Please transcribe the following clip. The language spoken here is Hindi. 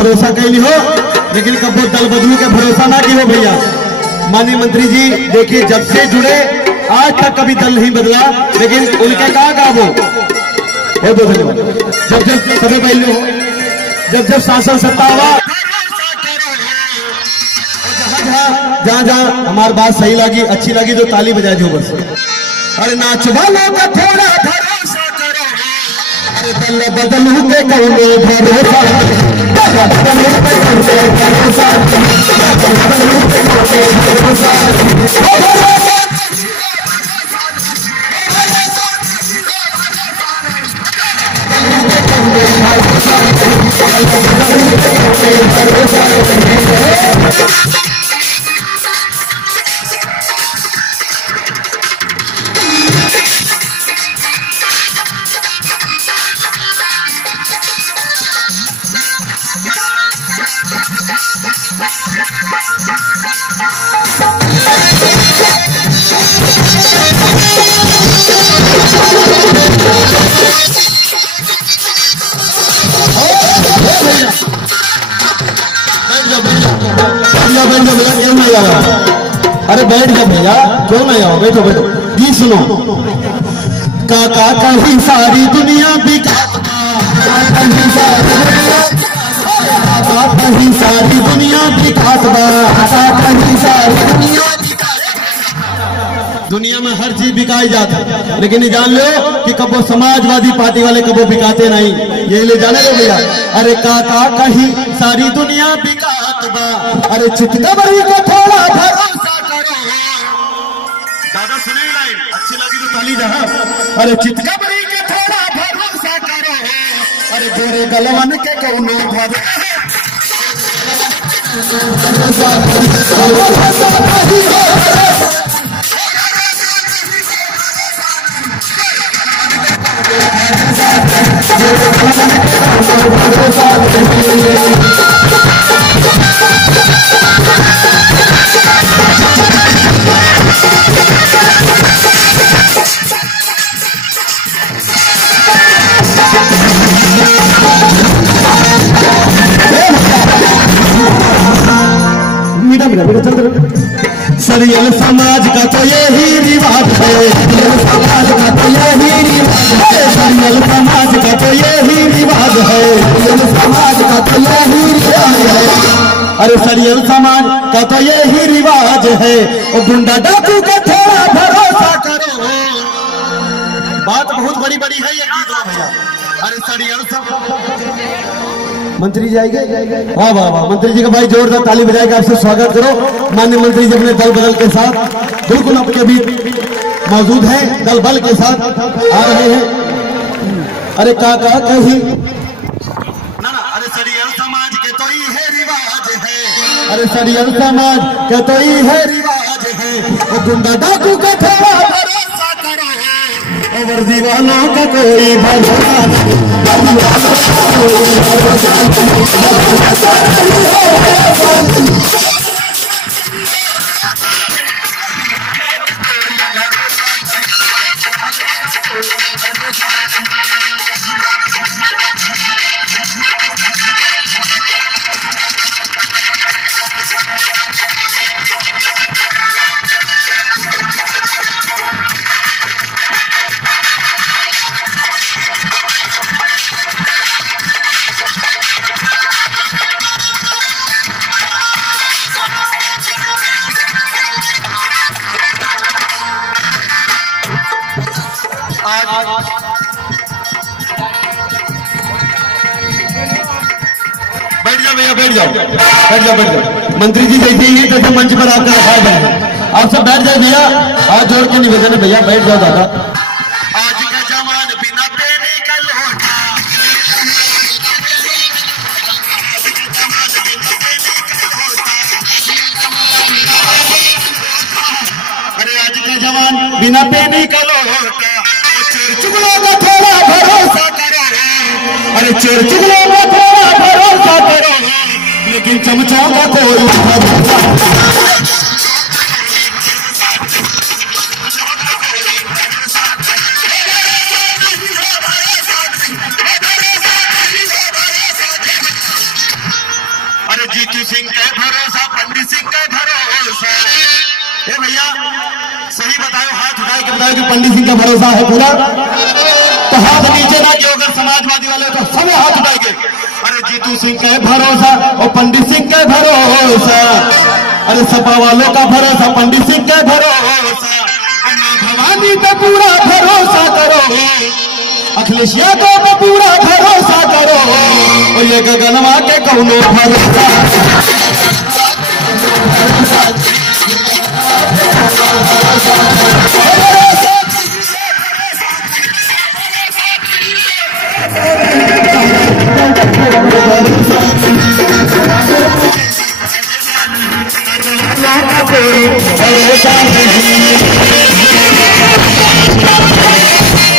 भरोसा कैली हो, लेकिन कबो दल बदलू के भरोसा ना की हो भैया। माननीय मंत्री जी देखिए, जब से जुड़े आज तक कभी दल नहीं बदला, लेकिन उनके कहा वो बहुत धन्यवाद। जब जब सभी पहले हो, जब जब शासन सत्ता हुआ, जहाँ जहाँ हमारी बात सही लगी, अच्छी लगी, तो ताली बजाए जो बस। अरे नाच वालों का थोड़ा भरोसा करो, अरे दल बदलू के कौनो भरोसा, अरे बैठ जा भैया, क्यों नहीं आओ, बैठो बैठो। जी सुनो, काका कहीं सारी दुनिया बिका, कहीं सारी दुनिया बिकात बा, कहीं सारी दुनिया में हर चीज बिकाई जाती है, लेकिन ये जान लो कि कबो समाजवादी पार्टी वाले कबो बिकाते नहीं, ये ले जाने लो भैया। अरे काका कहीं सारी दुनिया बिकात बा, अरे चितकबरी को थोड़ा भरोसा करो। दादा सुने लाइन अच्छी लगी तो ताली दहा। अरे चितकबरी के थोड़ा भरोसा करो, अरे गोरे गलवन के कौनो भरोसा सरियल समाज का तो यही रिवाज है, समाज का तो यही रिवाज है, सरियल समाज का तो यही रिवाज है, समाज का तो यही रिवाज है। अरे सरियल समाज का तो यही रिवाज है, और गुंडा डाकू का थोड़ा भरोसा करो। बात बहुत बड़ी बड़ी है ये गीत भैया। अरे सरियल मंत्री जी आएंगे, वाह वाह वाह, मंत्री जी का भाई जोरदार ताली बजाएगा, आपसे स्वागत करो। माननीय मंत्री जी अपने दल बदल के साथ बिल्कुल आपके बीच मौजूद हैं, दल बल के साथ आ रहे हैं। अरे काका कहीं ना, अरे सरियल समाज के तो ही है रिवाज है, अरे सरियल समाज के तो ही है रिवाज है, और गुंडा डाकू का थोड़ा भरोसा करो, और दीवानों का कोई भरोसा नहीं। बैठ जाओ भैया, बैठ जाओ बैठ जाओ बैठ जाओ। मंत्री जी देखिए ये जैसे मंच पर आपका रखा जाए, आप सब बैठ जाए भैया, हाथ जोड़ के निवेदन है भैया, बैठ जाओ दादा। आज का जवान बिना पेने का लोटा, अरे आज का जवान बिना पेने का लोटा, चुगलों का थोड़ा भरोसा करो, अरे चोर चुगलों का थोड़ा भरोसा करो, लेकिन चमचों का कोई भरोसा। अरे जीतू सिंह का भरोसा, पंडित सिंह का भरोसा। ए भैया सही बताओ, हाथ उठाए के बताओ कि पंडित सिंह का भरोसा है पूरा? तो हाथ नीचे ना क्यों? अगर समाजवादी वाले तो सब हाथ उठाएंगे। अरे जीतू सिंह का भरोसा और पंडित सिंह का भरोसा। अरे सपा वालों का भरोसा, पंडित सिंह का भरोसा। भवानी पे पूरा भरोसा करो, अखिलेश यादव पे पूरा भरोसा करो। और ये गगनवा के कौनो भरोसा। भरोसा